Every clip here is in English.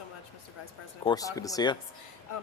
so much, Mr. Vice President. Of course, good to see you.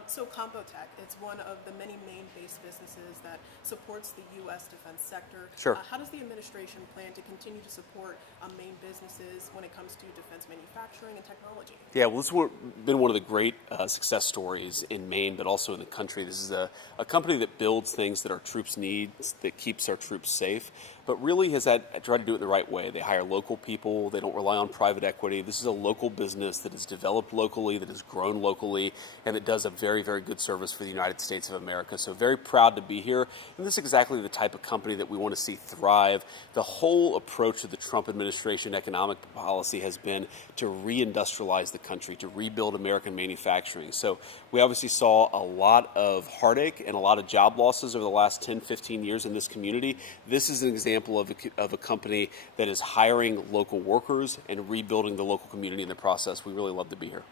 So Compotech, it's one of the many Maine-based businesses that supports the U.S. defense sector. Sure. How does the administration plan to continue to support Maine businesses when it comes to defense manufacturing and technology? Yeah, well, this has been one of the great success stories in Maine, but also in the country. This is a company that builds things that our troops need, that keeps our troops safe, but really has tried to do it the right way. They hire local people. They don't rely on private equity. This is a local business that is developed locally, that has grown locally, and that does a very, very good service for the United States of America. So very proud to be here. And this is exactly the type of company that we want to see thrive. The whole approach of the Trump administration economic policy has been to reindustrialize the country, to rebuild American manufacturing. So we obviously saw a lot of heartache and a lot of job losses over the last 10, 15 years in this community. This is an example of a company that is hiring local workers and rebuilding the local community in the process. We really love to be here.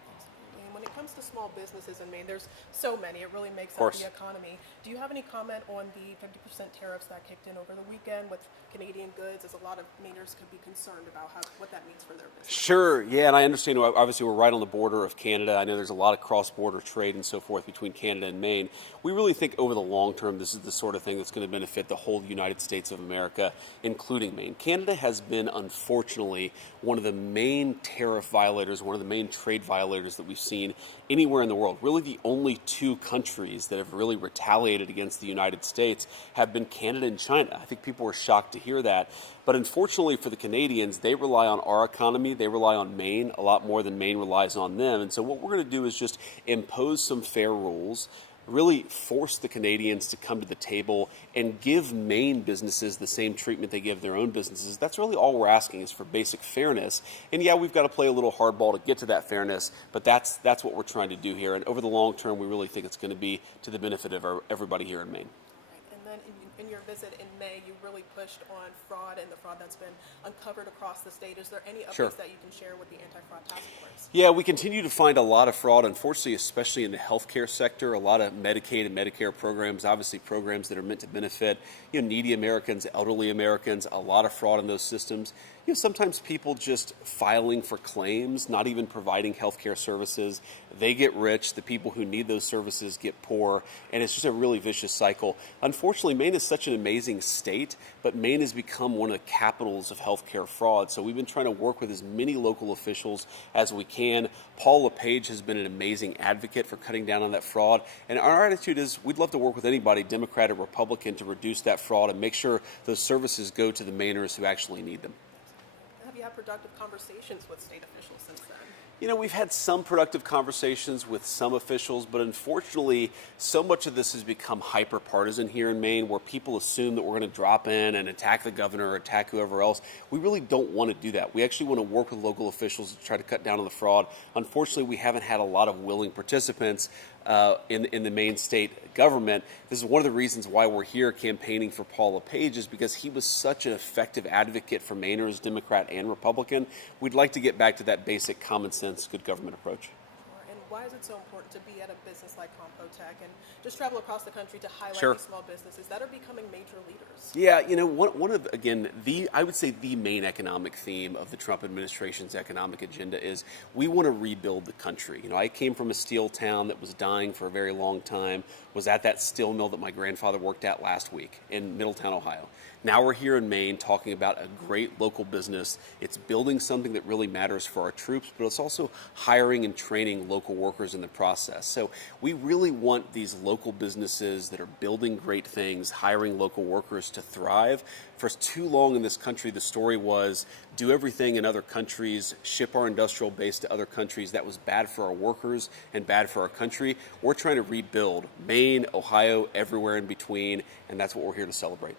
And when it comes to small businesses in Maine, there's so many. It really makes up the economy. Do you have any comment on the 50% tariffs that kicked in over the weekend with Canadian goods, as a lot of Mainers could be concerned about what that means for their business? Sure, yeah, and I understand, obviously we're right on the border of Canada. I know there's a lot of cross-border trade and so forth between Canada and Maine. We really think over the long term this is the sort of thing that's going to benefit the whole United States of America, including Maine. Canada has been, unfortunately, one of the main tariff violators, one of the main trade violators that we've seen anywhere in the world. Really the only two countries that have really retaliated against the United States have been Canada and China. I think people were shocked to hear that. But unfortunately for the Canadians, they rely on our economy, they rely on Maine a lot more than Maine relies on them. And so what we're going to do is just impose some fair rules, really force the Canadians to come to the table and give Maine businesses the same treatment they give their own businesses. That's really all we're asking, is for basic fairness. And yeah, we've got to play a little hardball to get to that fairness, but that's what we're trying to do here. And over the long term, we really think it's going to be to the benefit of everybody here in Maine. And then in your visit in May, you really pushed on fraud and the fraud that's been uncovered across the state. Is there any updates that you can share with the anti-fraud task force? Yeah, we continue to find a lot of fraud, unfortunately, especially in the healthcare sector. A lot of Medicaid and Medicare programs, obviously programs that are meant to benefit needy Americans, elderly Americans. A lot of fraud in those systems. Sometimes people just filing for claims, not even providing healthcare services. They get rich. The people who need those services get poor, and it's just a really vicious cycle. Unfortunately, Maine is such an amazing state, but Maine has become one of the capitals of healthcare fraud. So we've been trying to work with as many local officials as we can. Paul LePage has been an amazing advocate for cutting down on that fraud. And our attitude is we'd love to work with anybody, Democrat or Republican, to reduce that fraud and make sure those services go to the Mainers who actually need them. Have you had productive conversations with state officials since then? We've had some productive conversations with some officials, but unfortunately, so much of this has become hyper-partisan here in Maine, where people assume that we're going to drop in and attack the governor or attack whoever else. We really don't want to do that. We actually want to work with local officials to try to cut down on the fraud. Unfortunately, we haven't had a lot of willing participants in the Maine state government. This is one of the reasons why we're here campaigning for Paul LePage, is because he was such an effective advocate for Mainers, Democrat and Republican. We'd like to get back to that basic common sense, good government approach. And why is it so important to be at a business like Compotech and just travel across the country to highlight these small businesses that are becoming major leaders? Yeah, one of, again, I would say the main economic theme of the Trump administration's economic agenda is we want to rebuild the country. I came from a steel town that was dying for a very long time, was at that steel mill that my grandfather worked at last week in Middletown, Ohio. Now we're here in Maine talking about a great local business. It's building something that really matters for our troops, but it's also hiring and training local workers in the process. So we really want these local businesses that are building great things, hiring local workers to thrive. For too long in this country, the story was do everything in other countries, ship our industrial base to other countries. That was bad for our workers and bad for our country. We're trying to rebuild Maine, Ohio, everywhere in between, and that's what we're here to celebrate.